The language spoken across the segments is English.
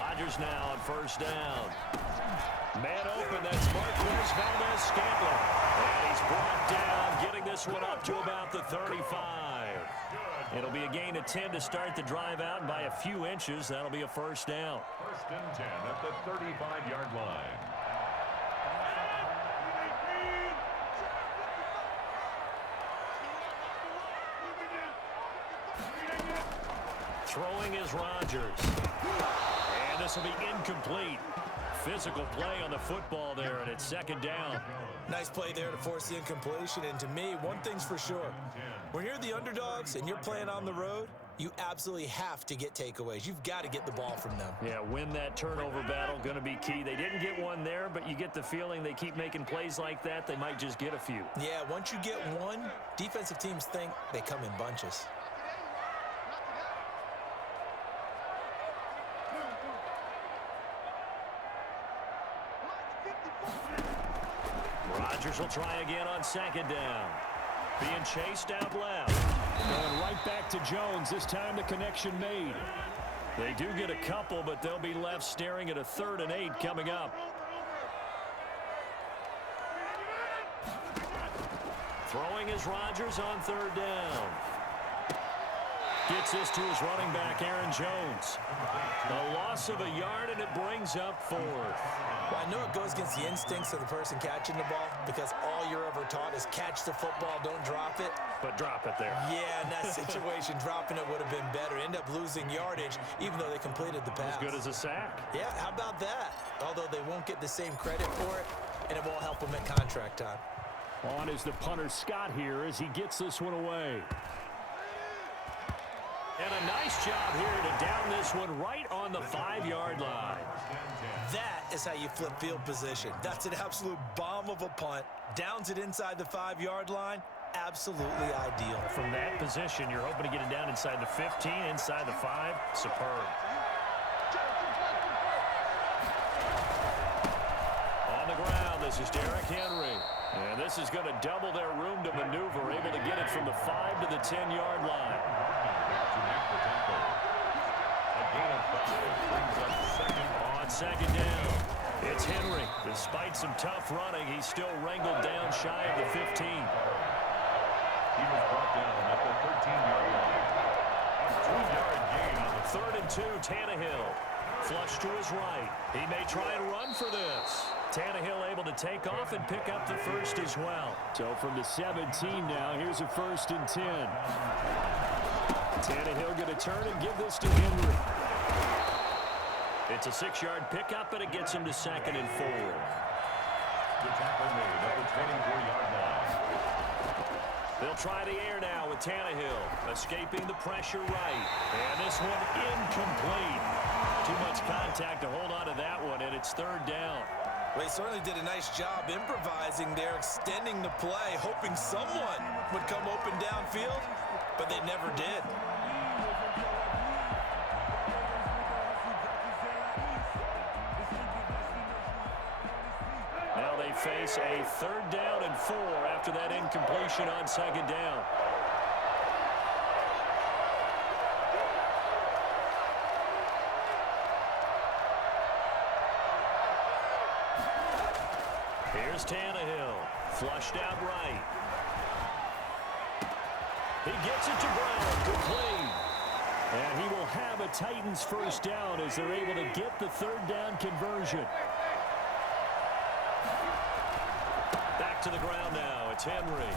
Rodgers now on first down. Man open, that's Marquez Valdez-Scantling. And he's brought down, getting this one up to about the 35. It'll be a gain of 10 to start the drive out, and by a few inches, that'll be a first down. First and 10 at the 35-yard line. Throwing is Rodgers. And this will be incomplete. Physical play on the football there, and it's second down. Nice play there to force the incompletion. And to me, one thing's for sure. When you're the underdogs and you're playing on the road, you absolutely have to get takeaways. You've got to get the ball from them. Yeah, win that turnover battle, going to be key. They didn't get one there, but you get the feeling they keep making plays like that, they might just get a few. Yeah, once you get one, defensive teams think they come in bunches. Rodgers will try again on second down. Being chased out left. Going right back to Jones. This time the connection made. They do get a couple, but they'll be left staring at a 3rd and 8 coming up. Throwing is Rodgers on 3rd down. Gets this to his running back, Aaron Jones. A loss of a yard, and it brings up 4th. Well, I know it goes against the instincts of the person catching the ball because all you're ever taught is catch the football, don't drop it. But drop it there. Yeah, in that situation, dropping it would have been better. End up losing yardage, even though they completed the pass. As good as a sack. Yeah, how about that? Although they won't get the same credit for it, and it won't help them at contract time. On is the punter, Scott, here as he gets this one away. And a nice job here to down this one right on the 5-yard line. That is how you flip field position. That's an absolute bomb of a punt. Downs it inside the 5-yard line. Absolutely ideal. From that position, you're hoping to get it down inside the 15, inside the 5. Superb. On the ground, this is Derrick Henry. And this is going to double their room to maneuver, able to get it from the 5 to the 10-yard line. On second down, it's Henry. Despite some tough running, he's still wrangled down shy of the 15. He was brought down at the 13-yard line. A 2-yard gain on the 3rd and 2, Tannehill. Flush to his right. He may try and run for this. Tannehill able to take off and pick up the first as well. So from the 17 now, here's a 1st and 10. Tannehill going to turn and give this to Henry. It's a 6-yard pickup, and it gets him to 2nd and 4. The tackle made at the 24-yard line. They'll try the air now with Tannehill, escaping the pressure right. And this one incomplete. Too much contact to hold on to that one, and it's 3rd down. Well, he certainly did a nice job improvising there, extending the play, hoping someone would come open downfield, but they never did. Now they face a 3rd down and 4 after that incompletion on 2nd down. Here's Tannehill, flushed out right. He gets it to Brown, complete. And he will have a Titans first down as they're able to get the 3rd down conversion. Back to the ground now, it's Henry.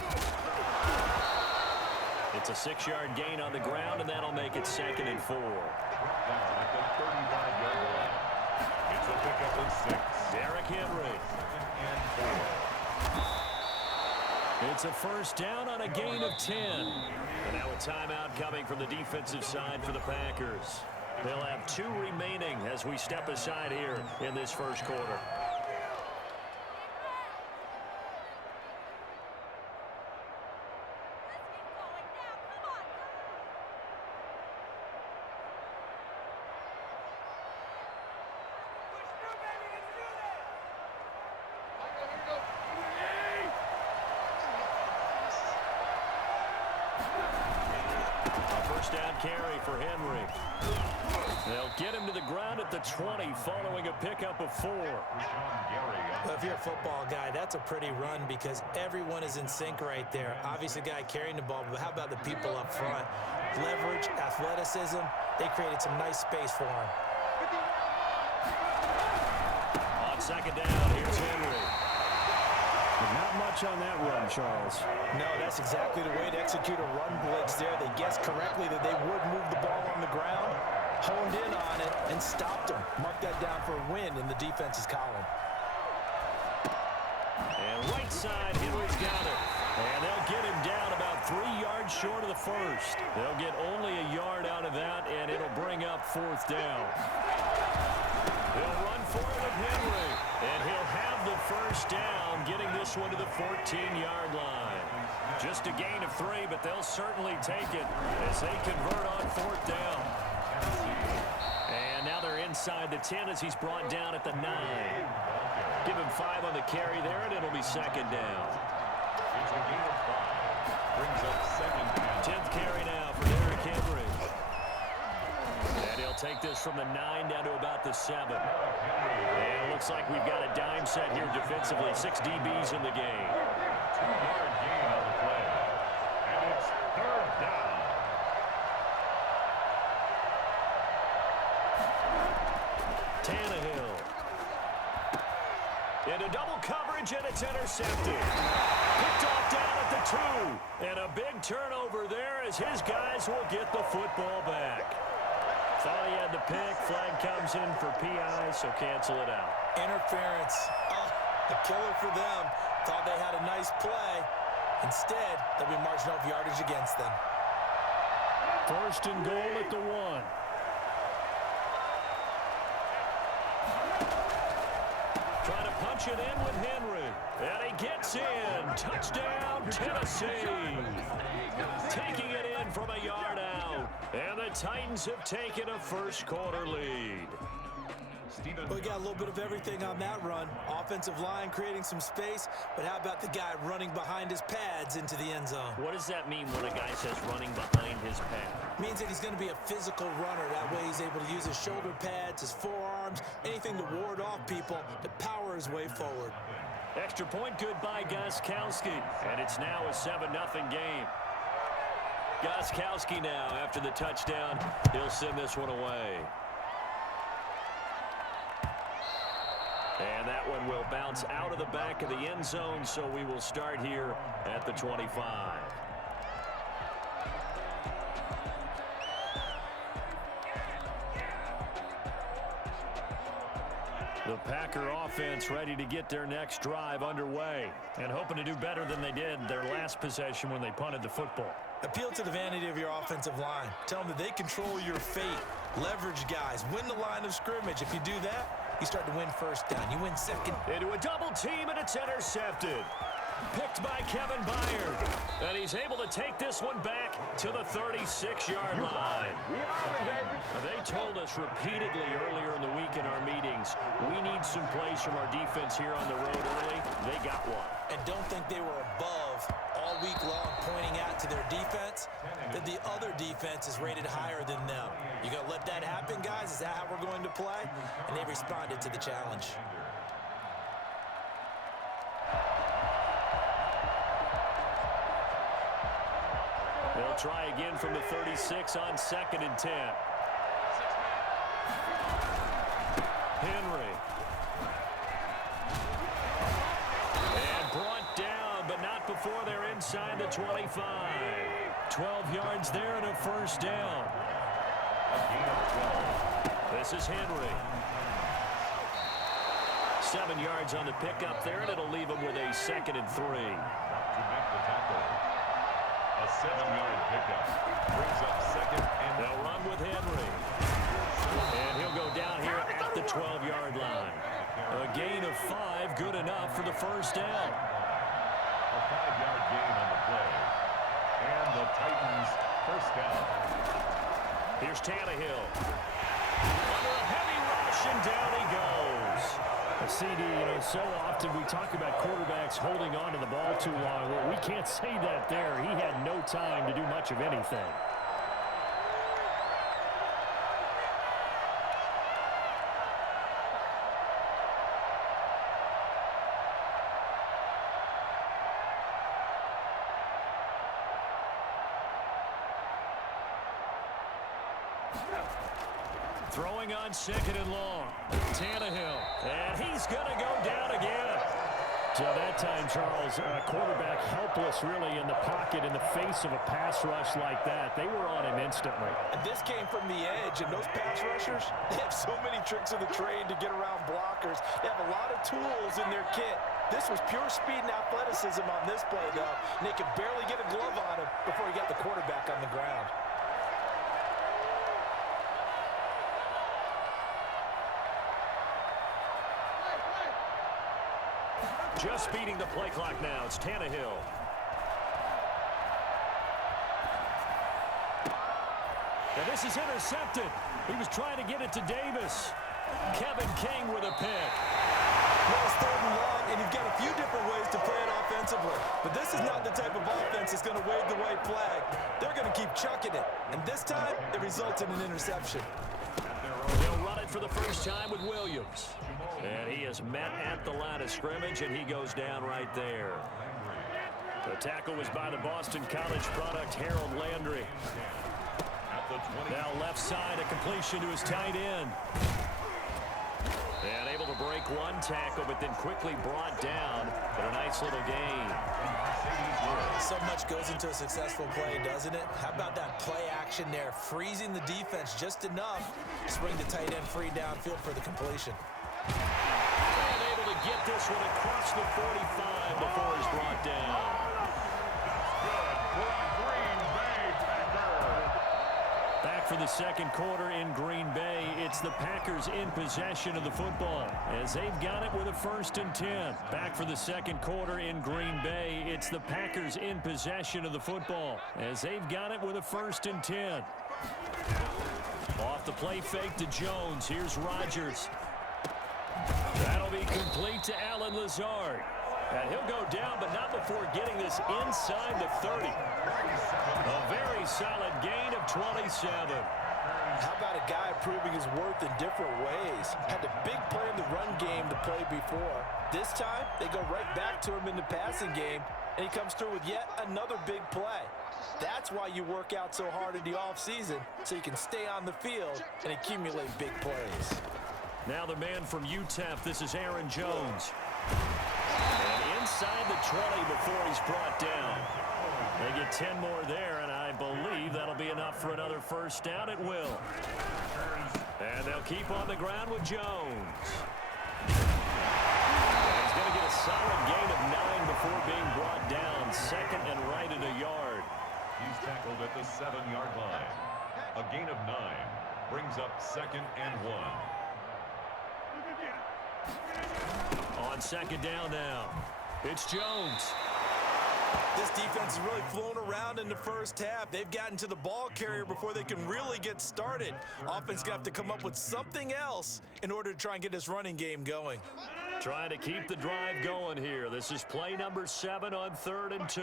It's a 6-yard gain on the ground, and that'll make it 2nd and 4. Down at the 35-yard line. It's a pickup of 6. Derrick Henry. It's a first down on a gain of 10. And now a timeout coming from the defensive side for the Packers. They'll have 2 remaining as we step aside here in this first quarter. Down carry for Henry. They'll get him to the ground at the 20 following a pickup of 4. Well, if you're a football guy, that's a pretty run because everyone is in sync right there. Obviously, the guy carrying the ball, but how about the people up front? Leverage, athleticism, they created some nice space for him. On second down, here's Henry. Not much on that run, Charles. No, that's exactly the way to execute a run blitz there. They guessed correctly that they would move the ball on the ground, honed in on it, and stopped them. Mark that down for a win in the defense's column. And right side, Henry's got it. And they'll get him down about 3 yards short of the first. They'll get only a yard out of that, and it'll bring up 4th down. He'll run for it with Henry, and he'll have the first down, getting this one to the 14-yard line. Just a gain of 3, but they'll certainly take it as they convert on 4th down. And now they're inside the 10 as he's brought down at the 9. Give him 5 on the carry there, and it'll be second down. It's a gain of 5. Brings up second down. 10th carry now for Derrick Henry. And he'll take this from the 9 down to about the 7. And it looks like we've got a dime set here defensively. 6 DBs in the game. 2-yard gain on the play. And it's 3rd down. Tannehill. Into double coverage, and it's intercepted. Picked off down at the 2. And a big turnover there as his guys will get the football back. Thought he had the pick. Flag comes in for PI, so cancel it out. Interference. Oh, a killer for them. Thought they had a nice play. Instead, they'll be marching off yardage against them. 1st and goal at the 1. Trying to punch it in with Henry. And he gets in. Touchdown, Tennessee. Taking it in from a yard out. And the Titans have taken a first-quarter lead. We got a little bit of everything on that run. Offensive line creating some space, but how about the guy running behind his pads into the end zone? What does that mean when a guy says running behind his pad? Means that he's going to be a physical runner. That way he's able to use his shoulder pads, his forearms, anything to ward off people to power his way forward. Extra point good by Gostkowski. And it's now a 7-0 game. Gostkowski now, after the touchdown, he'll send this one away. And that one will bounce out of the back of the end zone, so we will start here at the 25. The Packer offense ready to get their next drive underway and hoping to do better than they did their last possession when they punted the football. Appeal to the vanity of your offensive line. Tell them that they control your fate. Leverage guys. Win the line of scrimmage. If you do that, you start to win 1st down. You win 2nd. Into a double team, and it's intercepted. Picked by Kevin Byard. And he's able to take this one back to the 36-yard line. They told us repeatedly earlier in the week in our meetings, we need some plays from our defense here on the road early. They got one. And don't think they were above all week long pointing out to their defense that the other defense is rated higher than them. You going to let that happen, guys? Is that how we're going to play? And they responded to the challenge. They'll try again from the 36 on 2nd and 10. Henry. And brought down, but not before they're inside the 25. 12 yards there and a 1st down. This is Henry. 7 yards on the pickup there, and it'll leave him with a 2nd and 3. To make the tackle. A 7-yard pickup. Brings up 2nd and... They'll run with Henry. And he'll go down here at the 12-yard line. A gain of 5, good enough for the 1st down. A 5-yard gain on the play. And the Titans 1st down. Here's Tannehill. Under a heavy rush, and down he goes. CD, so often we talk about quarterbacks holding on to the ball too long. Well, we can't say that there. He had no time to do much of anything. Throwing on second and long. Tannehill. And he's going to go down again. So that time, Charles, quarterback helpless really in the pocket in the face of a pass rush like that. They were on him instantly. And this came from the edge, and those pass rushers, they have so many tricks of the trade to get around blockers. They have a lot of tools in their kit. This was pure speed and athleticism on this play, though, and they could barely get a glove on him before he got the quarterback on the ground. Just beating the play clock now. It's Tannehill. And this is intercepted. He was trying to get it to Davis. Kevin King with a pick. Well, it's 3rd and long, and you've got a few different ways to play it offensively. But this is not the type of offense that's going to wave the white flag. They're going to keep chucking it. And this time, it results in an interception. They'll run it for the first time with Williams. And he is met at the line of scrimmage, and he goes down right there. The tackle was by the Boston College product, Harold Landry. Now left side, a completion to his tight end. And able to break one tackle, but then quickly brought down. But a nice little gain. So much goes into a successful play, doesn't it? How about that play action there? Freezing the defense just enough to swing the tight end free downfield for the completion. And able to get this one across the 45 before he's brought down. Back for the second quarter in Green Bay. It's the Packers in possession of the football as they've got it with a 1st and 10. Back for the second quarter in Green Bay. It's the Packers in possession of the football as they've got it with a 1st and 10. Off the play fake to Jones. Here's Rodgers. That'll be complete to Allen Lazard. And he'll go down, but not before getting this inside the 30. A very solid gain of 27. How about a guy proving his worth in different ways? Had a big play in the run game to play before. This time, they go right back to him in the passing game, and he comes through with yet another big play. That's why you work out so hard in the offseason, so you can stay on the field and accumulate big plays. Now the man from UTEP, this is Aaron Jones. And inside the 20 before he's brought down. They get 10 more there, and I believe that'll be enough for another first down. It will. And they'll keep on the ground with Jones. And he's going to get a solid gain of 9 before being brought down. 2nd and right at a yard. He's tackled at the 7-yard line. A gain of 9 brings up 2nd and 1. On 2nd down now, it's Jones. This defense has really flown around in the first half. They've gotten to the ball carrier before they can really get started. Offense going to have to come up with something else in order to try and get this running game going. Trying to keep the drive going here. This is play number 7 on 3rd and 2.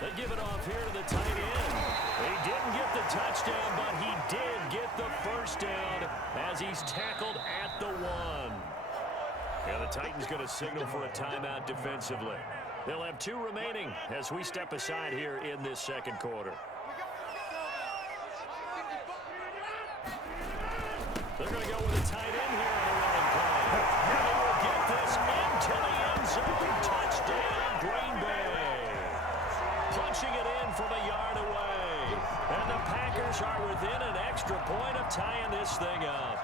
They give it off here to the tight end. He didn't get the touchdown, but he did get the first down as he's tackled at the 1. And the Titans going to signal for a timeout defensively. They'll have 2 remaining as we step aside here in this second quarter. They're going to go with a tight end here on the running play. And they will get this into the end zone. Touchdown, Green Bay. Punching it in from a yard away. And the Packers are within an extra point of tying this thing up.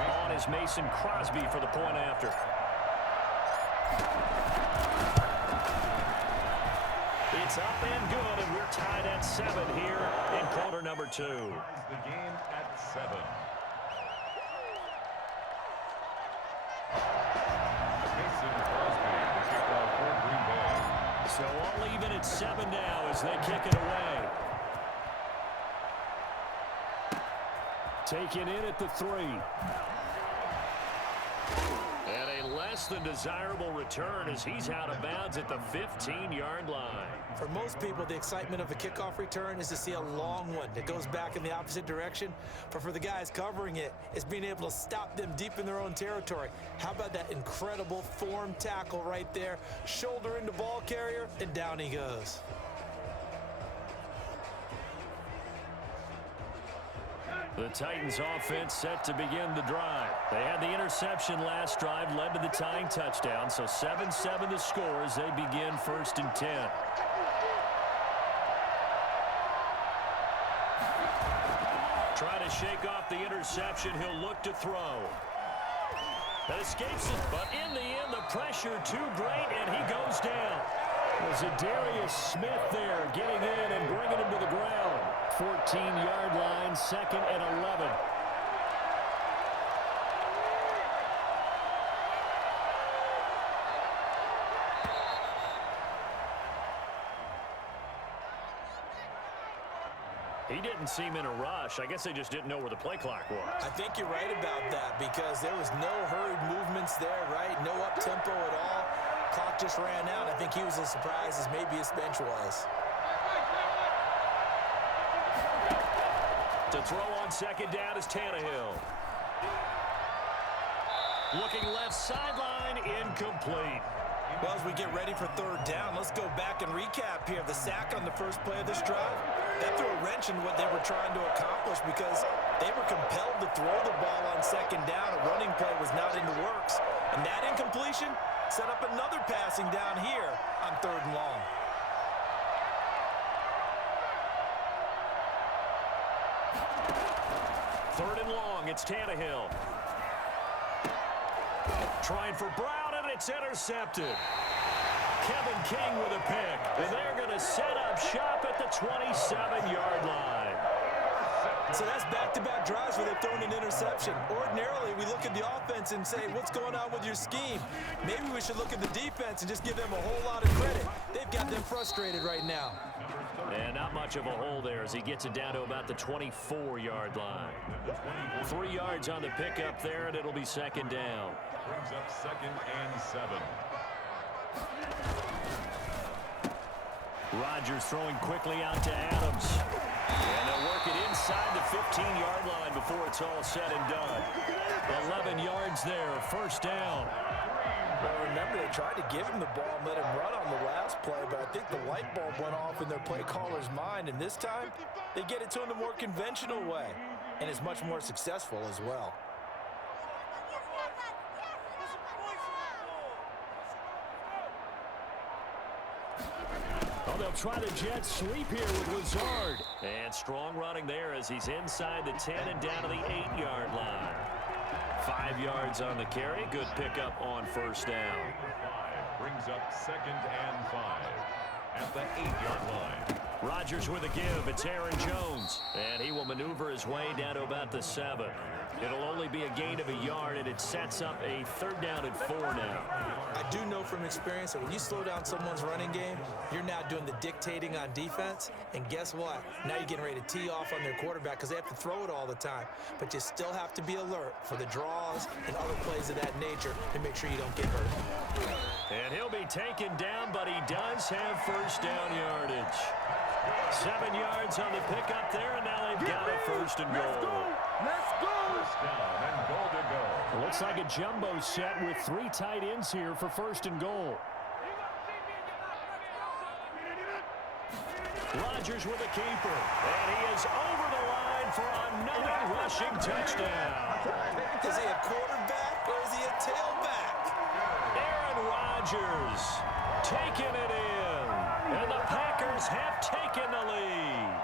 On is Mason Crosby for the point after. It's up and good, and we're tied at 7 here in quarter number 2. The game at 7. So all even at 7 now as they kick it away. Taken in at the 3. And a less than desirable return as he's out of bounds at the 15-yard line. For most people, the excitement of a kickoff return is to see a long one that goes back in the opposite direction. But for the guys covering it, it's being able to stop them deep in their own territory. How about that incredible form tackle right there? Shoulder into ball carrier, and down he goes. The Titans offense set to begin the drive. They had the interception last drive, led to the tying touchdown, so 7-7 the score as they begin 1st and 10. Trying to shake off the interception, he'll look to throw. That escapes it, but in the end, the pressure too great, and he goes down. Was it Darius Smith there getting in and bringing him to the ground? 14-yard line, 2nd and 11. He didn't seem in a rush. I guess they just didn't know where the play clock was. I think you're right about that because there was no hurried movements there, right? No up-tempo at all. Clock just ran out. I think he was as surprised as maybe his bench was. To throw on 2nd down is Tannehill. Looking left sideline, incomplete. Well, as we get ready for 3rd down, let's go back and recap here. The sack on the first play of this drive, that threw a wrench in what they were trying to accomplish because they were compelled to throw the ball on 2nd down. A running play was not in the works. And that incompletion set up another passing down here on 3rd and long. Third and long, it's Tannehill. Trying for Brown, and it's intercepted. Kevin King with a pick. And they're going to set up shop at the 27-yard line. So that's back-to-back drives where they've thrown an interception. Ordinarily, we look at the offense and say, what's going on with your scheme? Maybe we should look at the defense and just give them a whole lot of credit. They've got them frustrated right now. And not much of a hole there as he gets it down to about the 24-yard line. 3 yards on the pickup there, and it'll be 2nd down. Brings up 2nd and 7. Rodgers throwing quickly out to Adams. And they'll work it inside the 15-yard line before it's all said and done. 11 yards there, 1st down. Well, remember, they tried to give him the ball and let him run on the last play, but I think the light bulb went off in their play caller's mind, and this time they get it to him the more conventional way, and it's much more successful as well. Oh, they'll try the jet sweep here with Lazard. And strong running there as he's inside the 10 and down to the 8-yard line. 5 yards on the carry. Good pickup on 1st down. Brings up 2nd and 5 at the 8-yard line. Rodgers with a give. It's Aaron Jones. And he will maneuver his way down to about the 7. It'll only be a gain of a yard, and it sets up a 3rd down and 4 now. I do know from experience that when you slow down someone's running game, you're now doing the dictating on defense. And guess what? Now you're getting ready to tee off on their quarterback because they have to throw it all the time. But you still have to be alert for the draws and other plays of that nature to make sure you don't get hurt. And he'll be taken down, but he does have 1st down yardage. 7 yards on the pickup there, and now they've got it 1st and goal. Let's go! 1st down and goal to go. It looks like a jumbo set with 3 tight ends here for 1st and goal. Rodgers with a keeper, and he is over the line for another rushing touchdown. Is he a quarterback or is he a tailback? Aaron Rodgers taking it in, and the Packers have taken the lead.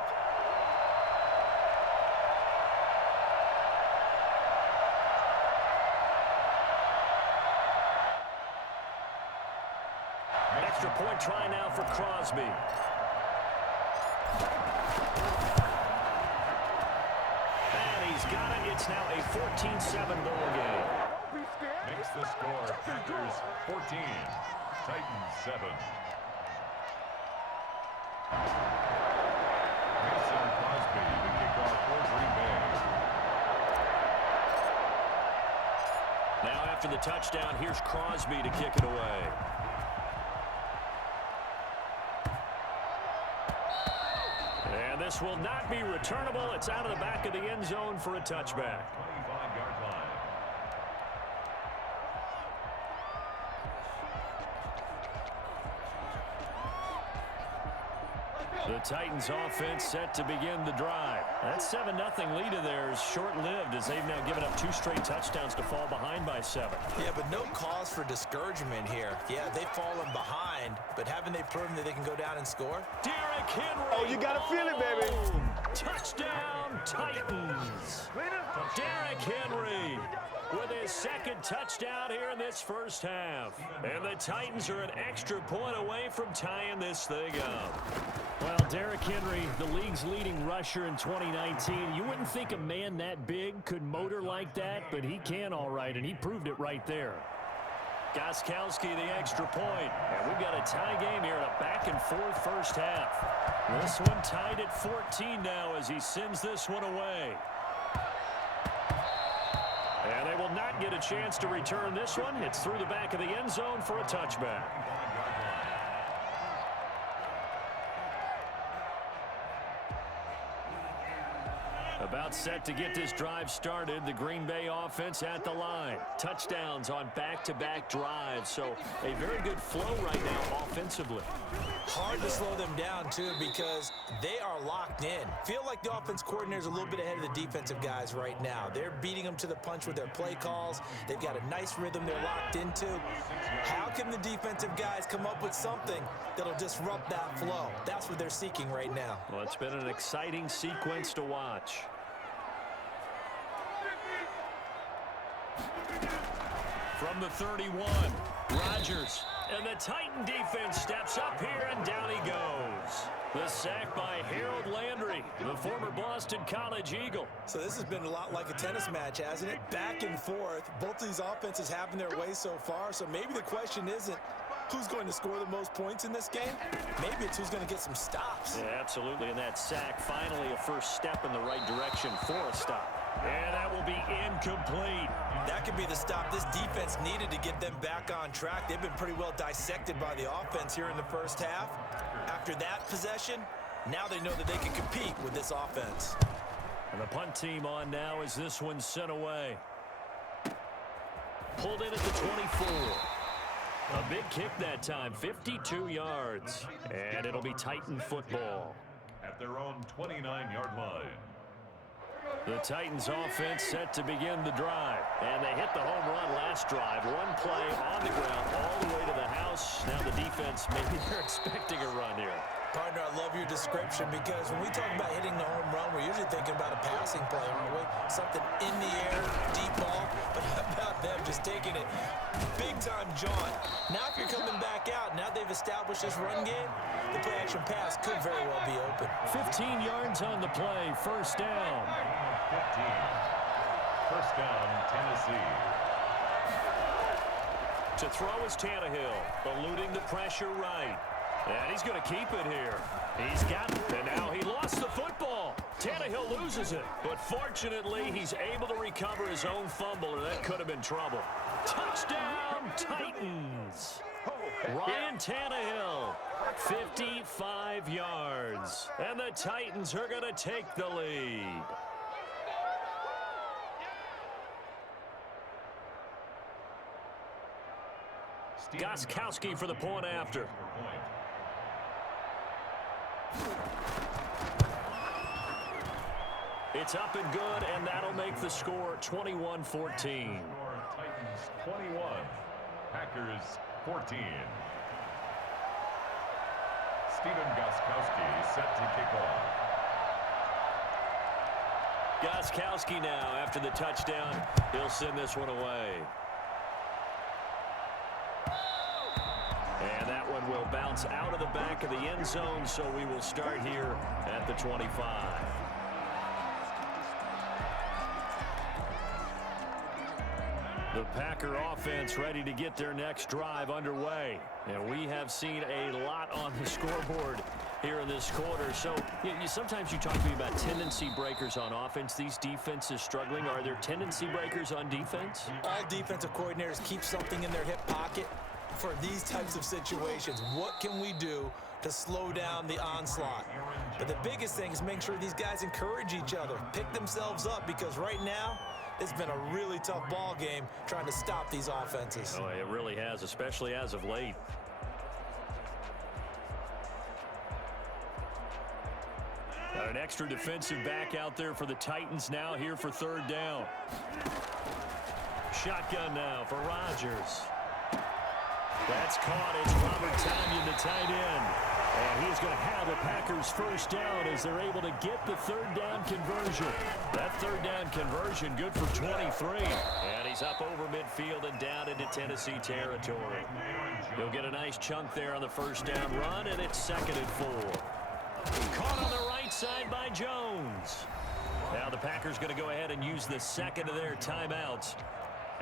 Extra point try now for Crosby. And he's got it. It's now a 14-7 ball game. Makes the score Packers 14, Titans 7. Mason Crosby, the kickoff for Green Bay. Now after the touchdown, here's Crosby to kick it away. And this will not be returnable. It's out of the back of the end zone for a touchback. 25-yard line. The Titans offense set to begin the drive. That 7-0 lead of theirs short-lived as they've now given up 2 straight touchdowns to fall behind by 7. Yeah, but no cause for discouragement here. Yeah, they've fallen behind, but haven't they proven that they can go down and score? Derrick Henry. Oh, you got to feel it, baby. Touchdown, Titans. Derrick Henry with his second touchdown here in this first half. And the Titans are an extra point away from tying this thing up. Well, Derrick Henry, the league's leading rusher in 2019. You wouldn't think a man that big could motor like that, but he can all right, and he proved it right there. Gostkowski the extra point, and we've got a tie game here in a back-and-forth first half. This one tied at 14 now as he sends this one away. And they will not get a chance to return this one. It's through the back of the end zone for a touchback. About set to get this drive started. The Green Bay offense at the line. Touchdowns on back-to-back drives. So a very good flow right now offensively. Hard to slow them down, too, because they are locked in. Feel like the offense coordinator's a little bit ahead of the defensive guys right now. They're beating them to the punch with their play calls. They've got a nice rhythm they're locked into. How can the defensive guys come up with something that'll disrupt that flow? That's what they're seeking right now. Well, it's been an exciting sequence to watch. From the 31, Rodgers. And the Titan defense steps up here, and down he goes. The sack by Harold Landry, the former Boston College Eagle. So this has been a lot like a tennis match, hasn't it? Back and forth. Both of these offenses having their way so far. So maybe the question isn't who's going to score the most points in this game. Maybe it's who's going to get some stops. Yeah, absolutely. And that sack, finally a first step in the right direction for a stop. And that will be incomplete. That could be the stop this defense needed to get them back on track. They've been pretty well dissected by the offense here in the first half. After that possession, now they know that they can compete with this offense. And the punt team on now as this one's sent away. Pulled in at the 24. A big kick that time, 52 yards. And it'll be Titan football. At their own 29-yard line. The Titans offense set to begin the drive. And they hit the home run last drive. One play on the ground all the way to the house. Now the defense, maybe they're expecting a run here. Partner, I love your description because when we talk about hitting the home run, we're usually thinking about a passing play, aren't we? Something in the air, deep ball. But how about them just taking it big-time jaunt? Now if you're coming back out, now they've established this run game, the play-action pass could very well be open. 15 yards on the play, first down. 15. First down, Tennessee. To throw is Tannehill, eluding the pressure right. And he's going to keep it here. He's got it, and now he lost the football. Tannehill loses it, but fortunately, he's able to recover his own fumble, or that could have been trouble. Touchdown, Titans! Ryan Tannehill, 55 yards. And the Titans are going to take the lead. Gostkowski for the point after. It's up and good, and that'll make the score 21-14. Titans 21, Packers 14. Stephen Gostkowski set to kick off. Gostkowski now, after the touchdown, he'll send this one away. And that one will bounce out of the back of the end zone, so we will start here at the 25. The Packer offense ready to get their next drive underway. And we have seen a lot on the scoreboard here in this quarter. So sometimes you talk to me about tendency breakers on offense. These defenses struggling. Are there tendency breakers on defense? All defensive coordinators keep something in their hip pocket for these types of situations. What can we do to slow down the onslaught? But the biggest thing is making sure these guys encourage each other, pick themselves up, because right now it's been a really tough ball game trying to stop these offenses. Oh, it really has, especially as of late. Got an extra defensive back out there for the Titans now here for third down. Shotgun now for Rodgers. That's caught. It's Robert Tonyan, the tight end. And he's going to have the Packers first down as they're able to get the third down conversion. That third down conversion good for 23. And he's up over midfield and down into Tennessee territory. He'll get a nice chunk there on the first down run, and it's 2nd and 4. Caught on the right side by Jones. Now the Packers going to go ahead and use the second of their timeouts,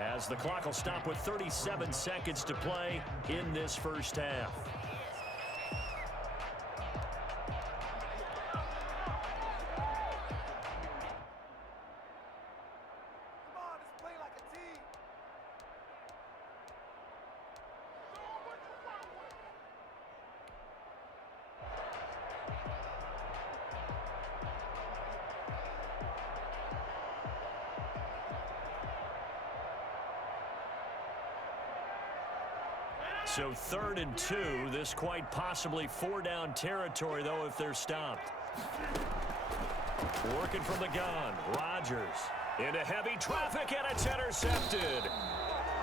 as the clock will stop with 37 seconds to play in this first half. So 3rd and 2. This quite possibly 4-down territory, though, if they're stopped. Working from the gun. Rodgers into heavy traffic, and it's intercepted.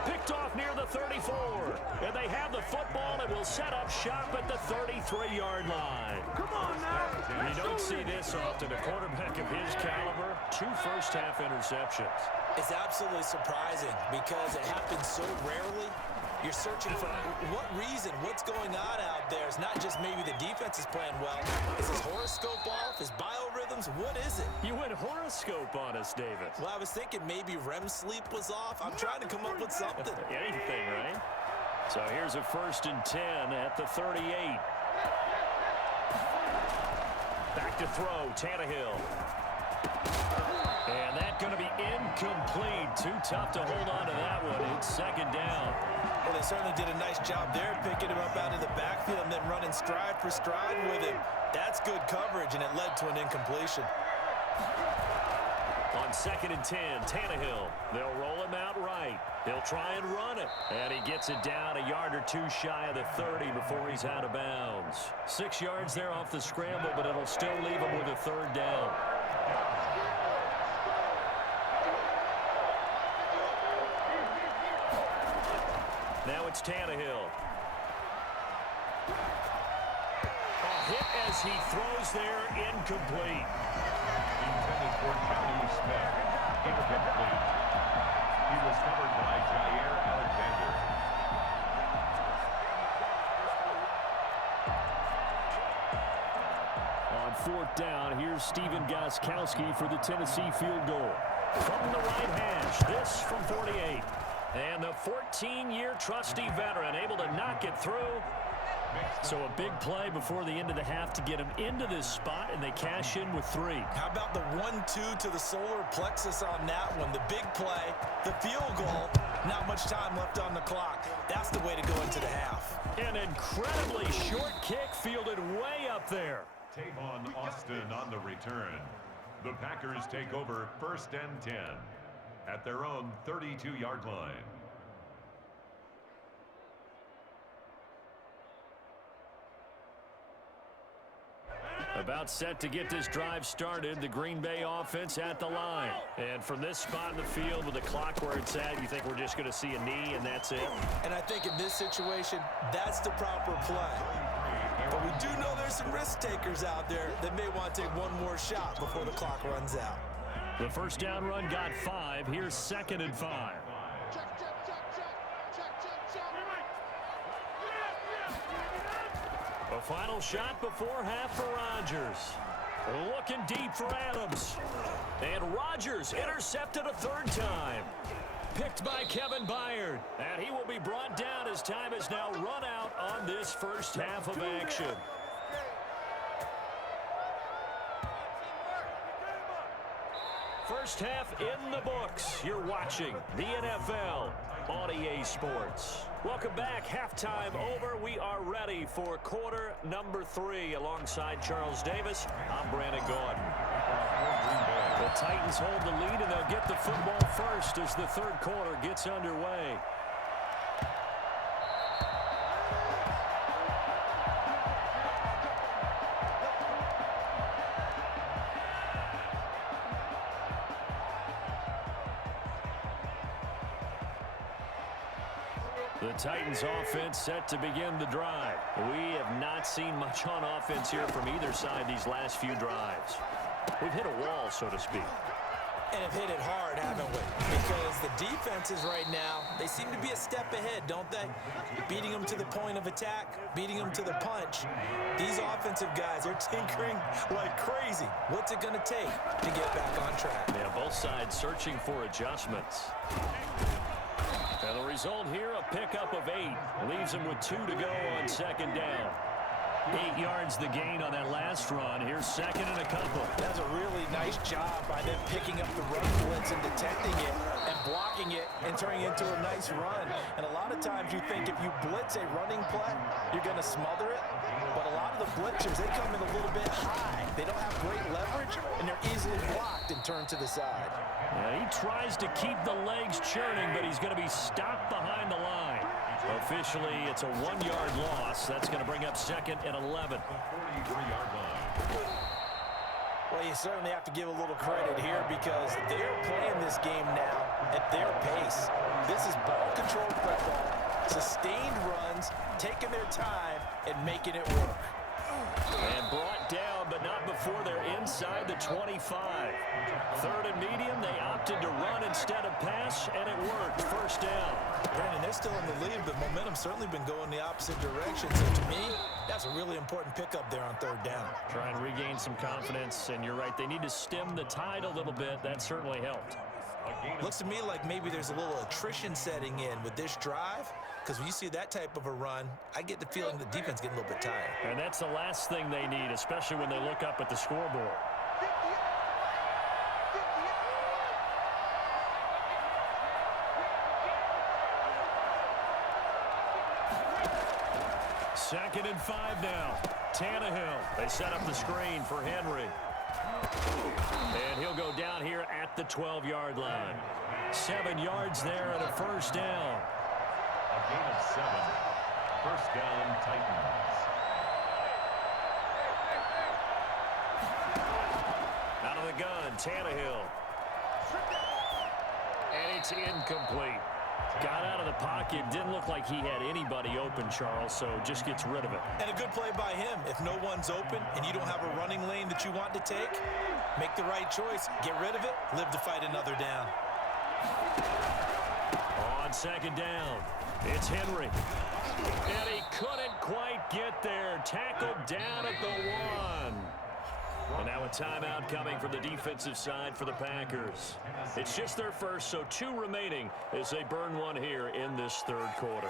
Picked off near the 34. And they have the football and will set up shop at the 33-yard line. Come on now. You don't see this often. A quarterback of his caliber, 2 first-half interceptions. It's absolutely surprising because it happens so rarely. You're searching for what reason, what's going on out there. It's not just maybe the defense is playing well. Is his horoscope off? His biorhythms? What is it? You went horoscope on us, David. Well, I was thinking maybe REM sleep was off. I'm trying to come up with something. Anything, right? So here's a 1st and 10 at the 38. Back to throw, Tannehill. And that's going to be incomplete. Too tough to hold on to that one. It's 2nd down. Well, they certainly did a nice job there, picking him up out of the backfield and then running stride for stride with him. That's good coverage, and it led to an incompletion. On 2nd and 10, Tannehill. They'll roll him out right. He'll try and run it. And he gets it down a yard or 2 shy of the 30 before he's out of bounds. 6 yards there off the scramble, but it'll still leave him with a 3rd down. Now it's Tannehill. A hit as he throws there, incomplete. Intended for Johnny Smith. Incomplete. He was covered by Jair Alexander. On 4th down, here's Steven Gostkowski for the Tennessee field goal. From the right hash, this from 48. And the 14-year trusty veteran able to knock it through. So a big play before the end of the half to get him into this spot, and they cash in with 3. How about the 1-2 to the solar plexus on that one? The big play, the field goal, not much time left on the clock. That's the way to go into the half. An incredibly short kick fielded way up there. Tavon Austin on the return. The Packers take over 1st and 10 at their own 32-yard line. About set to get this drive started, the Green Bay offense at the line. And from this spot in the field with the clock where it's at, you think we're just going to see a knee and that's it? And I think in this situation, that's the proper play. But we do know there's some risk takers out there that may want to take one more shot before the clock runs out. The first down run got 5. Here's 2nd and 5. A final shot before half for Rodgers. Looking deep for Adams. And Rodgers intercepted a 3rd time. Picked by Kevin Byard. And he will be brought down as time has now run out on this first half of action. First half in the books. You're watching the NFL on EA Sports. Welcome back. Halftime over. We are ready for quarter number 3. Alongside Charles Davis, I'm Brandon Gordon. The Titans hold the lead, and they'll get the football first as the third quarter gets underway. The Titans offense set to begin the drive. We have not seen much on offense here from either side these last few drives. We've hit a wall, so to speak. And have hit it hard, haven't we? Because the defenses right now, they seem to be a step ahead, don't they? Beating them to the point of attack, beating them to the punch. These offensive guys, they're tinkering like crazy. What's it going to take to get back on track? Yeah, both sides searching for adjustments. And the result here, a pickup of 8. Leaves them with 2 to go on second down. 8 yards the gain on that last run. Here's second and a couple. That's a really nice job by them picking up the run blitz and detecting it and blocking it and turning it into a nice run. And a lot of times you think if you blitz a running play, you're going to smother it. But a lot of the blitzers, they come in a little bit high. They don't have great leverage, and they're easily blocked and turned to the side. Yeah, he tries to keep the legs churning, but he's going to be stopped behind the line. Officially, it's a 1-yard loss. That's going to bring up second and 11. 43-yard line. Well, you certainly have to give a little credit here because they're playing this game now at their pace. This is ball-controlled football, sustained runs, taking their time, and making it work. And brought down, but not before they're inside the 25. Third and medium, they opted to run instead of pass, and it worked. First down. Brandon, they're still in the lead, but momentum's certainly been going the opposite direction. So to me, that's a really important pickup there on third down. Try and regain some confidence, and you're right, they need to stem the tide a little bit. That certainly helped. Looks to me like maybe there's a little attrition setting in with this drive, because when you see that type of a run, I get the feeling the defense getting a little bit tired. And that's the last thing they need, especially when they look up at the scoreboard. Second and 5 now. Tannehill. They set up the screen for Henry. And he'll go down here at the 12-yard line. 7 yards there and a first down. A gain of 7. First down, Titans. Out of the gun, Tannehill. And it's incomplete. Got out of the pocket. Didn't look like he had anybody open, Charles, so just gets rid of it. And a good play by him. If no one's open and you don't have a running lane that you want to take, make the right choice. Get rid of it. Live to fight another down. On second down, it's Henry. And he couldn't quite get there. Tackled down at the 1. And now a timeout coming from the defensive side for the Packers. It's just their first, so 2 remaining as they burn one here in this third quarter.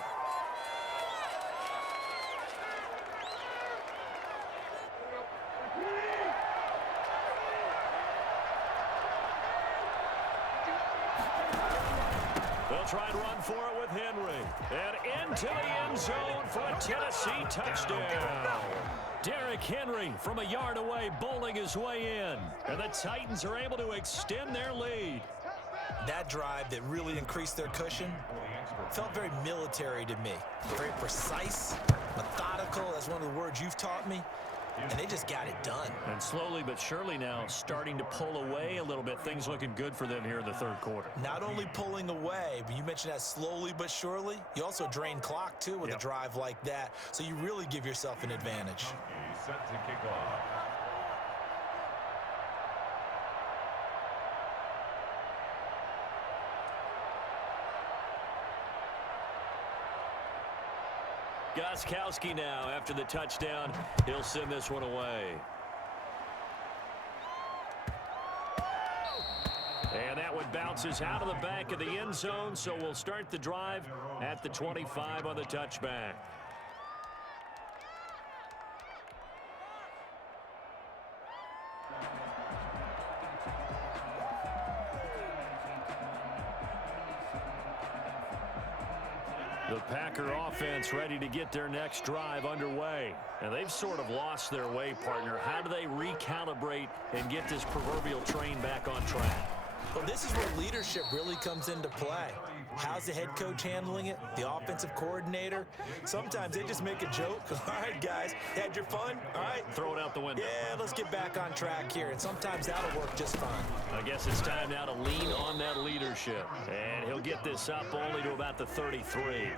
They'll try and run for it with Henry. And into the end zone for a Tennessee touchdown. Derrick Henry from a yard away bowling his way in. And the Titans are able to extend their lead. That drive that really increased their cushion felt very military to me. Very precise, methodical. That's one of the words you've taught me. And they just got it done. And slowly but surely now starting to pull away a little bit. Things looking good for them here in the third quarter. Not only pulling away, but you mentioned that slowly but surely. You also drain clock, too, with a drive like that. So you really give yourself an advantage. Set to kick off. Gostkowski now after the touchdown. He'll send this one away. And that one bounces out of the back of the end zone, so we'll start the drive at the 25 on the touchback. The Packer offense ready to get their next drive underway. And they've sort of lost their way, partner. How do they recalibrate and get this proverbial train back on track? Well, this is where leadership really comes into play. How's the head coach handling it? The offensive coordinator? Sometimes they just make a joke. All right, guys, had your fun? All right. Throw it out the window. Yeah, let's get back on track here. And sometimes that'll work just fine. I guess it's time now to lean on that leadership. And he'll get this up only to about the 33.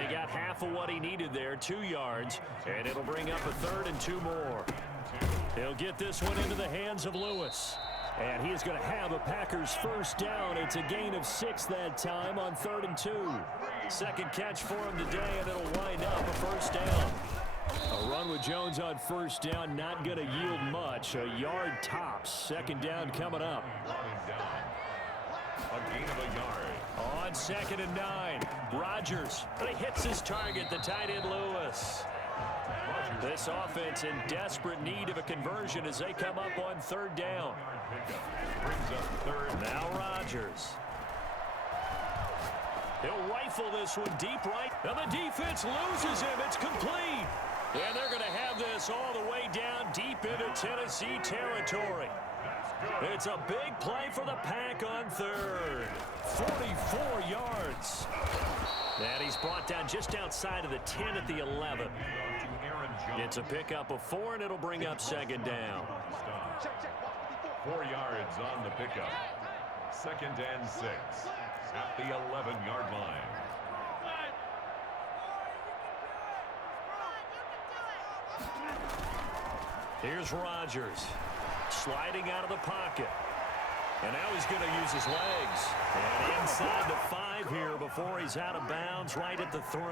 He got half of what he needed there, 2 yards. And it'll bring up a 3rd and 2 more. He'll get this one into the hands of Lewis. And he is going to have a Packers first down. It's a gain of 6 that time on 3rd and 2. Second catch for him today, and it'll wind up a first down. A run with Jones on first down, not going to yield much. A yard tops. Second down coming up. A gain of a yard. On 2nd and 9, Rodgers. But he hits his target, the tight end Lewis. This offense in desperate need of a conversion as they come up on 3rd down. Brings up 3rd. Now Rodgers. He'll rifle this one deep right. And the defense loses him. It's complete. And they're going to have this all the way down deep into Tennessee territory. It's a big play for the Pack on 3rd. 44 yards. And he's brought down just outside of the 10 at the 11. It's a pickup of 4, and it'll bring up 2nd down. 4 yards on the pickup. 2nd and 6 at the 11-yard line. Here's Rodgers sliding out of the pocket. And now he's going to use his legs. And inside the 5 here before he's out of bounds right at the 3.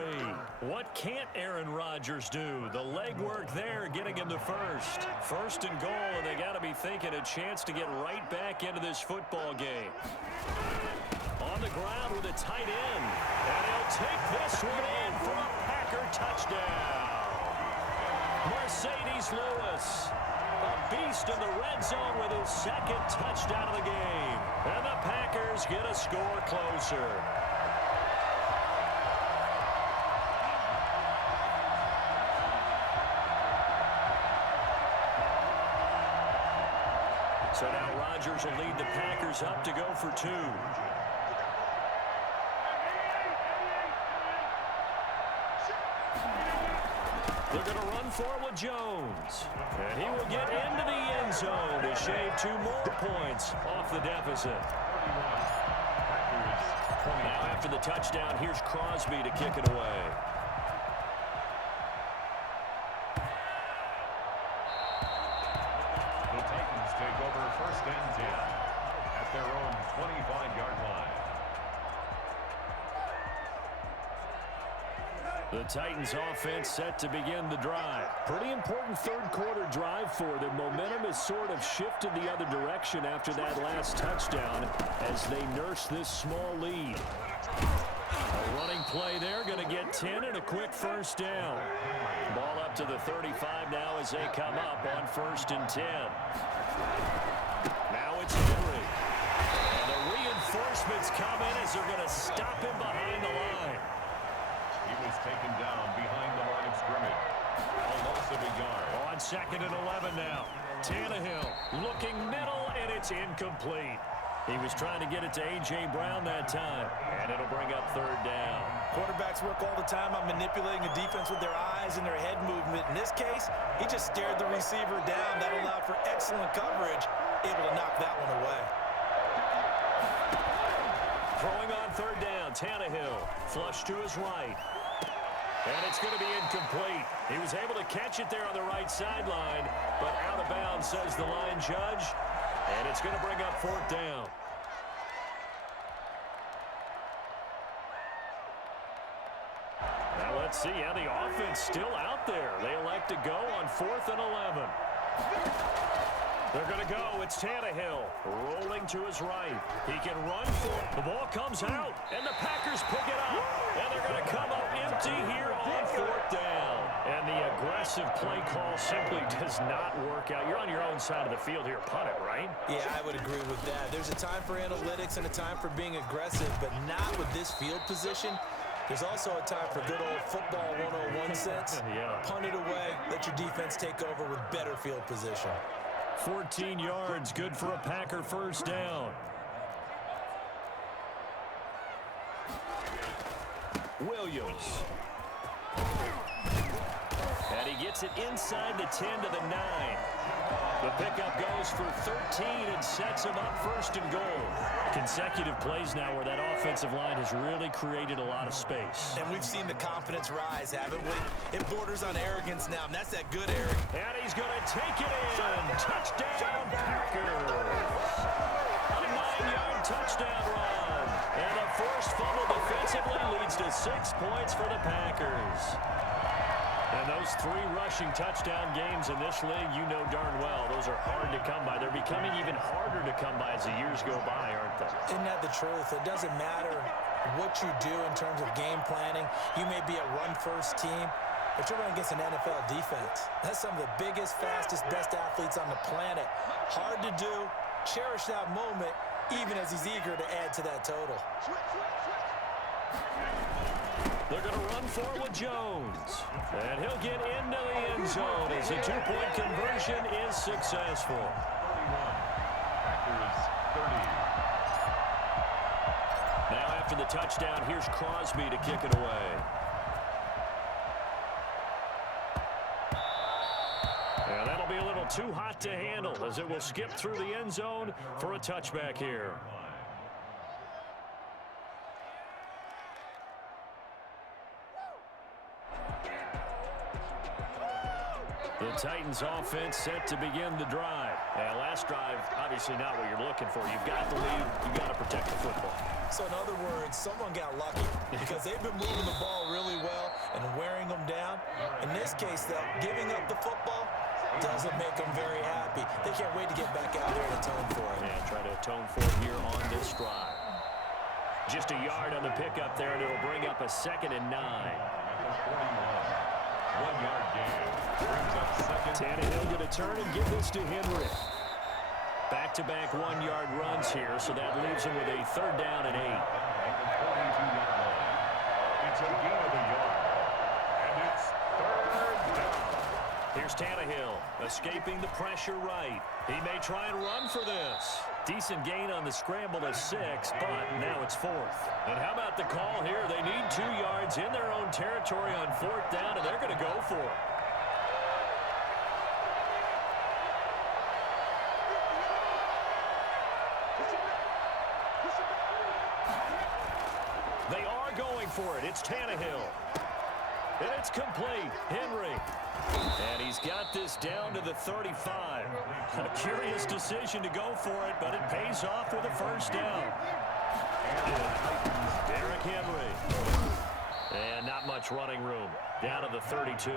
What can't Aaron Rodgers do? The leg work there getting him the first. 1st and goal, and they got to be thinking a chance to get right back into this football game. On the ground with a tight end. And he'll take this one in for a Packer touchdown. Mercedes Lewis. A beast in the red zone with his 2nd touchdown of the game. And the Packers get a score closer. So now Rodgers will lead the Packers up to go for 2. They're going to run for it with Jones. And he will get into the end zone to shave 2 more points off the deficit. Now after the touchdown, here's Crosby to kick it away. The Titans take over 1st and 10 at their own 25-yard line. The Titans offense set to begin the drive. Pretty important 3rd quarter drive for them. Momentum has sort of shifted the other direction after that last touchdown as they nurse this small lead. A running play there, going to get 10 and a quick first down. Ball up to the 35 now as they come up on 1st and 10. Now it's Henry. And the reinforcements come in as they're going to stop him behind the line. He was taken down behind the line of scrimmage. A loss of a yard. On 2nd and 11 now. Tannehill looking middle, and it's incomplete. He was trying to get it to A.J. Brown that time, and it'll bring up 3rd down. Quarterbacks work all the time on manipulating a defense with their eyes and their head movement. In this case, he just stared the receiver down. That allowed for excellent coverage, able to knock that one away. Throwing on 3rd down, Tannehill flush to his right. And it's going to be incomplete. He was able to catch it there on the right sideline, but out of bounds, says the line judge. And it's going to bring up 4th down. Now let's see how the offense still out there. They elect to go on 4th and 11. They're going to go. It's Tannehill rolling to his right. He can run for it. The ball comes out, and the Packers pick it up. And they're going to come up empty here on fourth down. And the aggressive play call simply does not work out. You're on your own side of the field here. Punt it, right? Yeah, I would agree with that. There's a time for analytics and a time for being aggressive, but not with this field position. There's also a time for good old football 101 sense. Yeah. Punt it away. Let your defense take over with better field position. 14 yards, good for a Packer first down. Williams. And he gets it inside the 10 to the 9. The pickup goes for 13 and sets him up first and goal. Consecutive plays now where that offensive line has really created a lot of space. And we've seen the confidence rise, haven't we? It borders on arrogance now, and that's that good arrogance. And he's going to take it in. Touchdown, Packers. A 9-yard touchdown run. And a forced fumble defensively leads to 6 points for the Packers. And those 3 rushing touchdown games in this league, you know darn well, those are hard to come by. They're becoming even harder to come by as the years go by, aren't they? Isn't that the truth? It doesn't matter what you do in terms of game planning. You may be a run-first team, but you're running against an NFL defense. That's some of the biggest, fastest, best athletes on the planet. Hard to do. Cherish that moment, even as he's eager to add to that total. They're going to run for with Jones. And he'll get into the end zone as the 2-point conversion is successful. 31. Packers 30. Now after the touchdown, here's Crosby to kick it away. And that'll be a little too hot to handle as it will skip through the end zone for a touchback here. The Titans offense set to begin the drive. And last drive, obviously not what you're looking for. You've got the lead. You've got to protect the football. So in other words, someone got lucky because they've been moving the ball really well and wearing them down. In this case, though, giving up the football doesn't make them very happy. They can't wait to get back out there and atone for it. Yeah, try to atone for it here on this drive. Just a yard on the pickup there, and it'll bring up a 2nd and 9. 1-yard gain. Brings up second. Tannehill going to turn and give this to Henry. Back-to-back 1-yard runs here, so that leaves him with a 3rd down and 8. It's a gain of a yard. And it's 3rd down. Here's Tannehill, escaping the pressure right. He may try and run for this. Decent gain on the scramble of 6, but now it's 4th. And how about the call here? They need 2 yards in their own territory on 4th down, and they're going to go for it. They are going for it. It's Tannehill. And it's complete. Henry. And he's got this down to the 35. A curious decision to go for it, but it pays off with a first down. Derrick Henry. And not much running room. Down to the 32.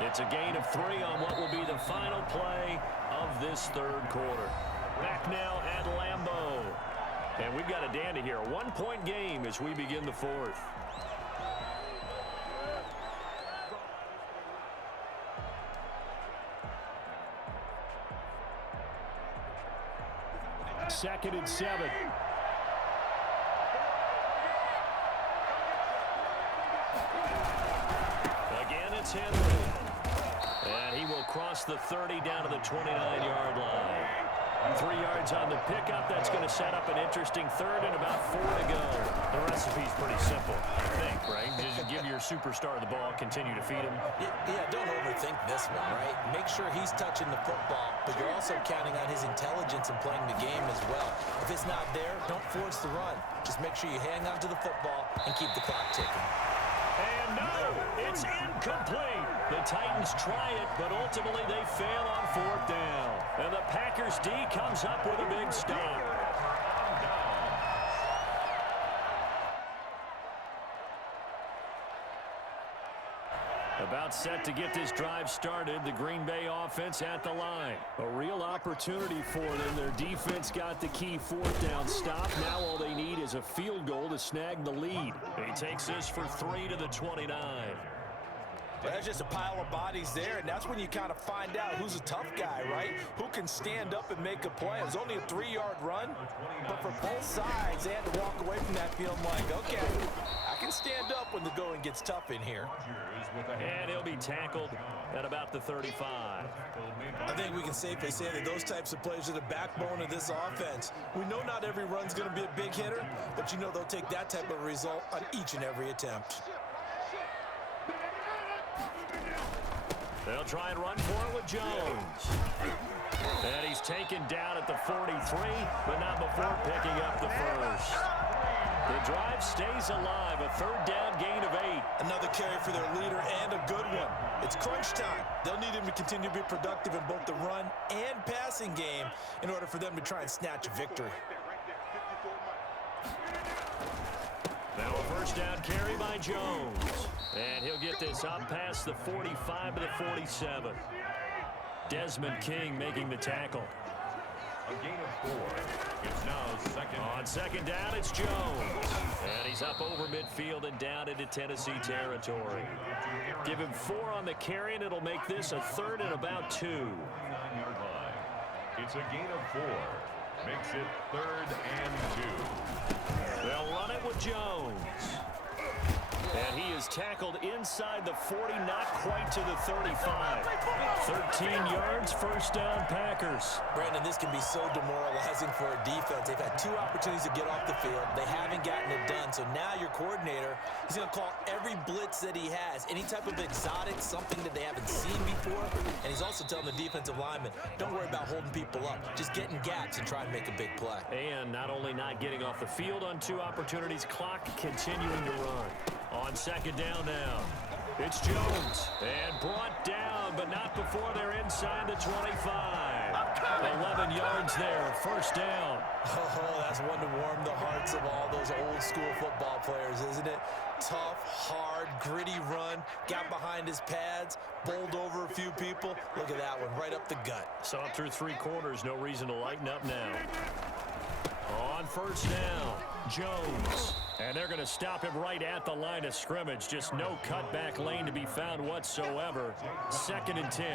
It's a gain of 3 on what will be the final play of this 3rd quarter. Back now at Lambeau. And we've got a dandy here. A 1-point game as we begin the 4th. Second and 7. Again, it's Henry. And he will cross the 30 down to the 29-yard line. 3 yards on the pickup. That's going to set up an interesting 3rd and about 4 to go. The recipe's pretty simple, I think, right? Just give your superstar the ball, continue to feed him. Yeah, don't overthink this one, right? Make sure he's touching the football, but you're also counting on his intelligence in playing the game as well. If it's not there, don't force the run. Just make sure you hang on to the football and keep the clock ticking. And no, it's incomplete. The Titans try it, but ultimately they fail on 4th down. And the Packers D comes up with a big stop. About set to get this drive started. The Green Bay offense at the line. A real opportunity for them. Their defense got the key fourth down stop. Now all they need is a field goal to snag the lead. He takes this for 3 to the 29. There's just a pile of bodies there, and that's when you kind of find out who's a tough guy, right? Who can stand up and make a play. It was only a 3-yard run, but for both sides, they had to walk away from that feeling like, okay, I can stand up when the going gets tough in here. And he'll be tackled at about the 35. I think we can safely say that those types of plays are the backbone of this offense. We know not every run's going to be a big hitter, but you know they'll take that type of result on each and every attempt. They'll try and run for it with Jones. And he's taken down at the 43, but not before picking up the first. The drive stays alive, a third down gain of 8. Another carry for their leader and a good one. It's crunch time. They'll need him to continue to be productive in both the run and passing game in order for them to try and snatch a victory. Now a first down carry by Jones. And he'll get this up past the 45 to the 47. Desmond King making the tackle. A gain of 4. It's now second. On second down, it's Jones. And he's up over midfield and down into Tennessee territory. Give him 4 on the carry, and it'll make this a third and about 2. 9-yard line. It's a gain of 4. Makes it third and 2. They'll run it with Jones. And he is tackled inside the 40, not quite to the 35. 13 yards, first down, Packers. Brandon, this can be so demoralizing for a defense. They've had 2 opportunities to get off the field. They haven't gotten it done. So now your coordinator is going to call every blitz that he has, any type of exotic, something that they haven't seen before. And he's also telling the defensive lineman, don't worry about holding people up. Just get in gaps and try and make a big play. And not only not getting off the field on 2 opportunities, clock continuing to run. On second down now, it's Jones. And brought down, but not before they're inside the 25. 11 yards there, first down. Oh, that's one to warm the hearts of all those old school football players, isn't it? Tough, hard, gritty run, got behind his pads, bowled over a few people. Look at that one, right up the gut. Saw through 3 quarters, no reason to lighten up now. On first down, Jones. And they're going to him right at the line of scrimmage. Just no cutback lane to be found whatsoever. Second and 10.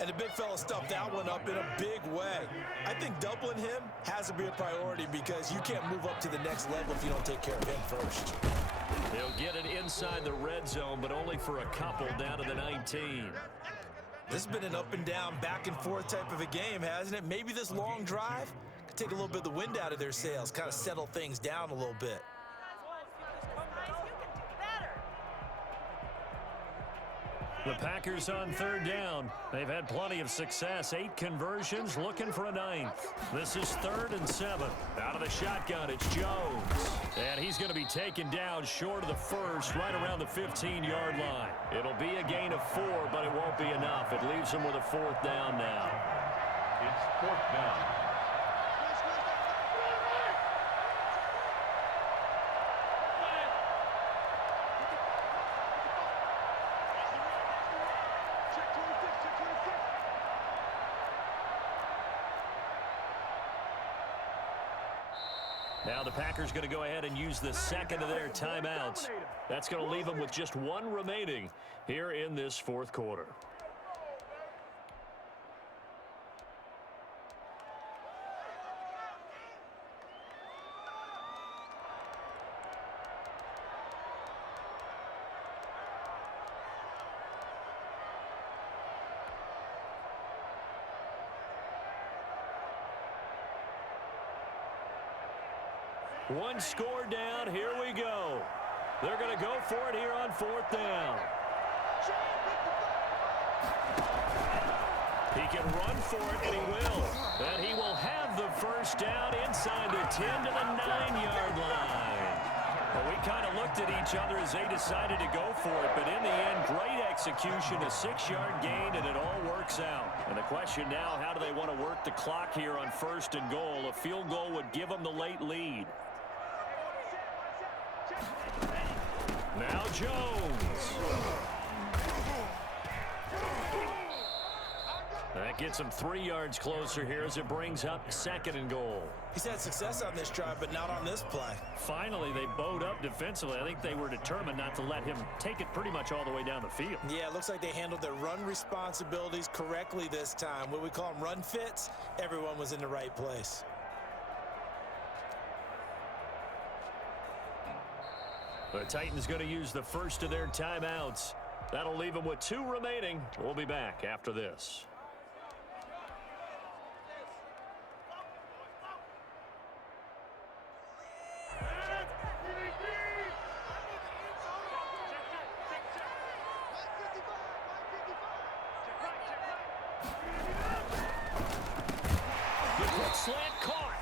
And the big fella stuffed that one up in a big way. I think doubling him has to be a priority because you can't move up to the next level if you don't take care of him first. He'll get it inside the red zone, but only for a couple down to the 19. This has been an up and down, back and forth type of a game, hasn't it? Maybe this long drive could take a little bit of the wind out of their sails, kind of settle things down a little bit. The Packers on third down. They've had plenty of success. 8 conversions, looking for a 9th. This is 3rd and 7. Out of the shotgun, it's Jones. And he's going to be taken down short of the first, right around the 15-yard line. It'll be a gain of 4, but it won't be enough. It leaves him with a 4th down now. It's 4th down. Now the Packers going to go ahead and use the second of their timeouts. That's going to leave them with just 1 remaining here in this 4th quarter. One score down. Here we go. They're going to go for it here on 4th down. He can run for it, and he will. And he will have the first down inside the 10 to the 9-yard line. Well, we kind of looked at each other as they decided to go for it, but in the end, great execution, a 6-yard gain, and it all works out. And the question now, how do they want to work the clock here on 1st and goal? A field goal would give them the late lead. Now Jones. gets him 3 yards closer here as it brings up 2nd and goal. He's had success on this drive, but not on this play. Finally, they bowed up defensively. I think they were determined not to let him take it pretty much all the way down the field. Yeah, it looks like they handled their run responsibilities correctly this time. What we call them run fits, everyone was in the right place. The Titans going to use the first of their timeouts. That'll leave them with 2 remaining. We'll be back after this. The quick slant caught.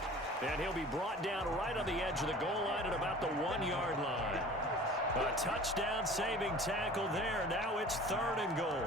And he'll be brought down right on the edge of the goal line at about the 1-yard line. A touchdown-saving tackle there. Now it's 3rd and goal.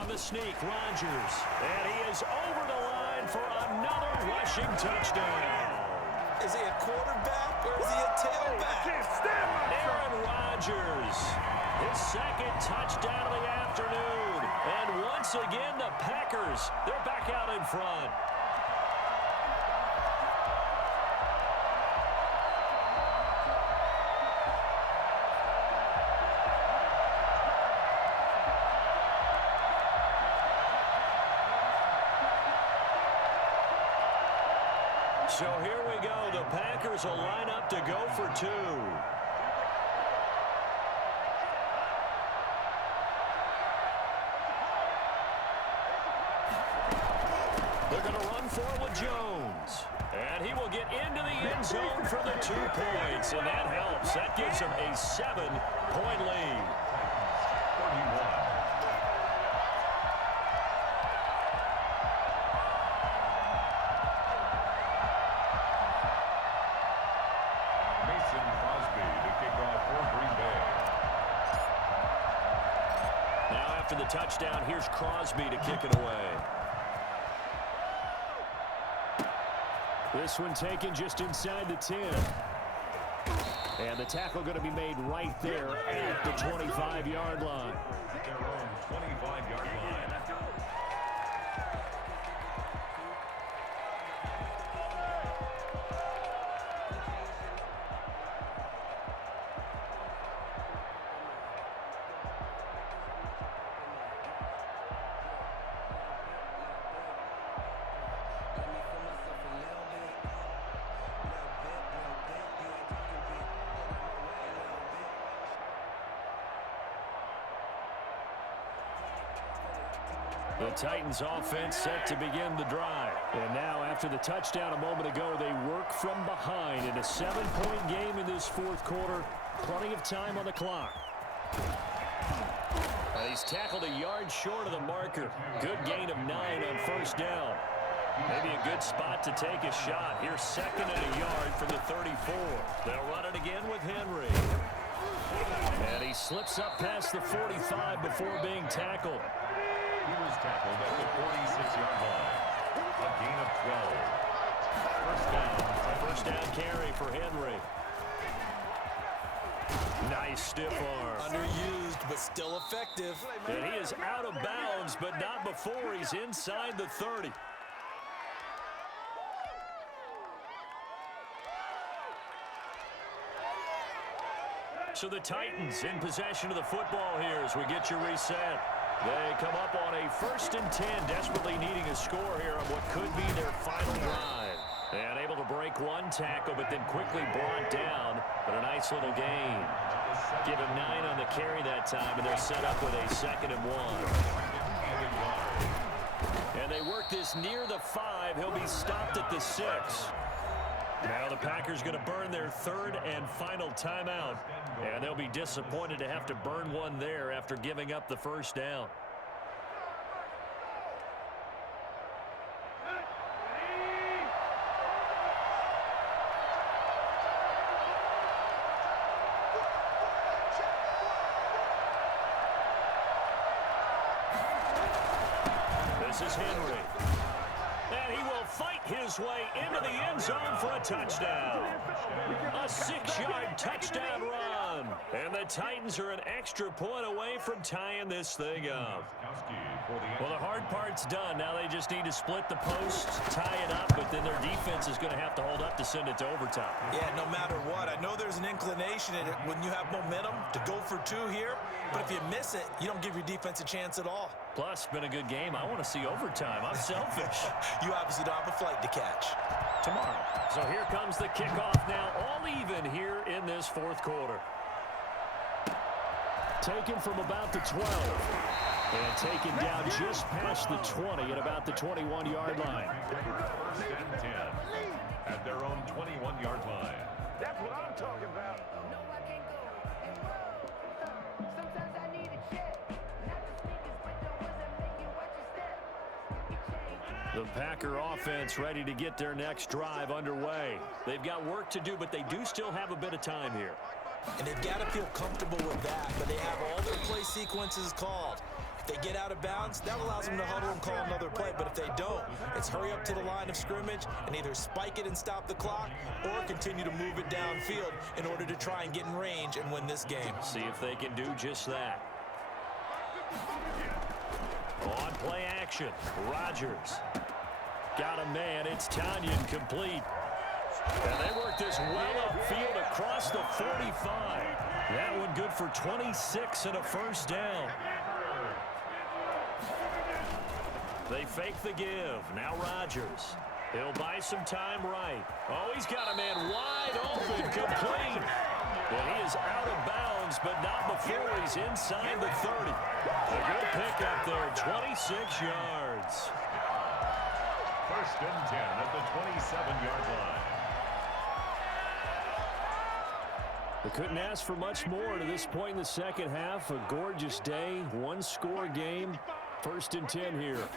On the sneak, Rodgers. And he is over the line for another rushing touchdown. Is he a quarterback or is he a tailback? Aaron Rodgers, his 2nd touchdown of the afternoon. And once again, the Packers, they're back out in front. So here we go. The Packers will line up to go for 2. They're going to run forward Jones. And he will get into the end zone for the 2 points. And that helps. That gives him a 7-point lead. 31. After the touchdown, here's Crosby to kick it away. This one taken just inside the 10. And the tackle going to be made right there at the 25-yard line. Their own 25-yard line. The Titans offense set to begin the drive. And now after the touchdown a moment ago, they work from behind in a 7-point game in this 4th quarter. Plenty of time on the clock. And he's tackled a yard short of the marker. Good gain of 9 on 1st down. Maybe a good spot to take a shot. Here's 2nd and a yard from the 34. They'll run it again with Henry. And he slips up past the 45 before being tackled. He was tackled at the 46-yard line. A gain of 12. First down carry for Henry. Nice stiff arm. Underused, but still effective. And he is out of bounds, but not before he's inside the 30. So the Titans in possession of the football here as we get you reset. They come up on a 1st and 10, desperately needing a score here on what could be their final drive. And able to break 1 tackle, but then quickly brought down. But a nice little gain. Give him 9 on the carry that time, and they're set up with a 2nd and 1. And they work this near the 5. He'll be stopped at the 6. Now the Packers going to burn their 3rd and final timeout. And they'll be disappointed to have to burn one there after giving up the 1st down. is Henry. And he will fight his way into the end zone for a touchdown. A 6-yard touchdown run. And the Titans are an extra point away from tying this thing up. Well, the hard part's done. Now they just need to split the posts, tie it up, but then their defense is going to have to hold up to send it to overtime. Yeah, no matter what. I know there's an inclination in it when you have momentum to go for two here, but if you miss it, you don't give your defense a chance at all. Plus, been a good game. I want to see overtime. I'm selfish. You obviously don't have a flight to catch. Tomorrow. So here comes the kickoff now, all even here in this fourth quarter. Taken from about the 12. And taken down just past the 20 at about the 21-yard line. First and 10 at their own 21-yard line. That's what I'm talking about. The Packer offense ready to get their next drive underway. They've got work to do, but they do still have a bit of time here. And they've got to feel comfortable with that, but they have all their play sequences called. If they get out of bounds, that allows them to huddle and call another play. But if they don't, it's hurry up to the line of scrimmage and either spike it and stop the clock or continue to move it downfield in order to try and get in range and win this game. See if they can do just that. On play action, Rodgers. Got a man, it's Tanyan complete. And they work this well upfield across the 45. That one good for 26 and a first down. They fake the give. Now Rodgers. He'll buy some time right. Oh, he's got a man wide open, complete. And he is out of bounds, but not before he's inside the 30. A good pickup there, 26 yards. First and 10 at the 27-yard line. They couldn't ask for much more to this point in the second half. A gorgeous day, one-score game. First and 10 here.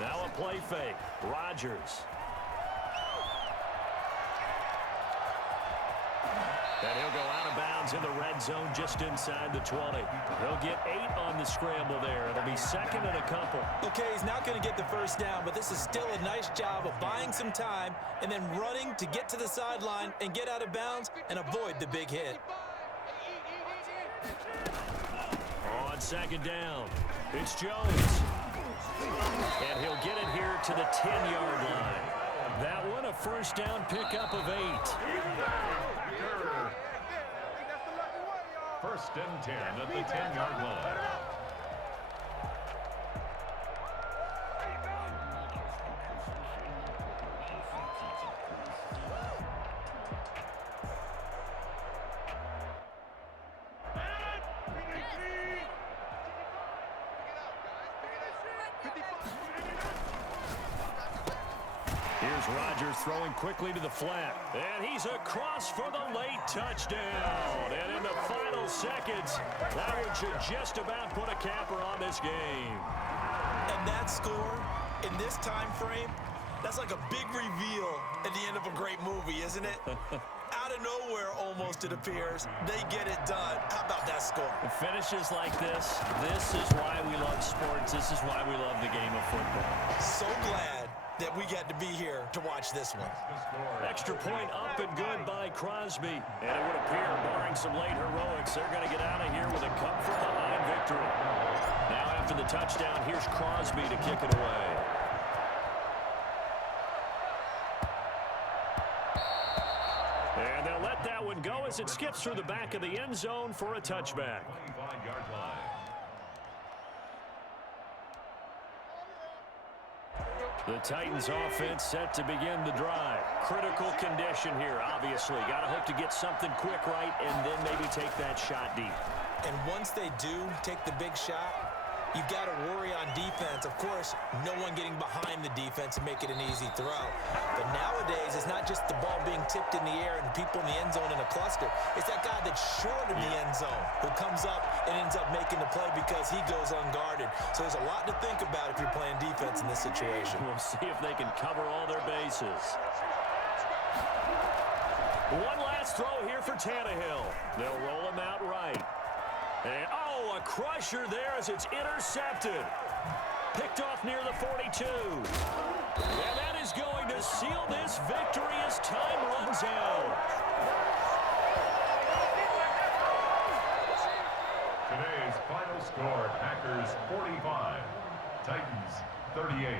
Now a play fake. Rodgers. And he'll go out of bounds in the red zone just inside the 20. They'll get 8 on the scramble there. It'll be second and a couple. Okay, he's not going to get the first down, but this is still a nice job of buying some time and then running to get to the sideline and get out of bounds and avoid the big hit. On second down, it's Jones. And he'll get it here to the 10-yard line. That one a first down pickup of 8. First and 10 at the 10-yard line. Here's Rodgers throwing quickly to the flat. And he's across for the late touchdown. And in the final seconds, that one should just about put a capper on this game. And that score in this time frame, that's like a big reveal at the end of a great movie, isn't it? Out of nowhere, almost, it appears, they get it done. How about that score? Finishes like this is why we love sports. This is why we love the game of football. So glad that we got to be here to watch this one. Extra point up and good by Crosby. And it would appear, barring some late heroics, they're going to get out of here with a come-from-behind victory. Now after the touchdown, here's Crosby to kick it away. And they'll let that one go as it skips through the back of the end zone for a touchback. 25-yard line. The Titans offense set to begin the drive. Critical condition here, obviously. Got to hope to get something quick right and then maybe take that shot deep. And once they do take the big shot, you've got to worry on defense. Of course, no one getting behind the defense and make it an easy throw. But nowadays, it's not just the ball being tipped in the air and people in the end zone in a cluster. It's that guy that's short of the end zone who comes up and ends up making the play because he goes unguarded. So there's a lot to think about if you're playing defense in this situation. We'll see if they can cover all their bases. One last throw here for Tannehill. They'll roll him out right. And, oh, a crusher there as it's intercepted. Picked off near the 42. And that is going to seal this victory as time runs out. Today's final score, Packers 45, Titans 38.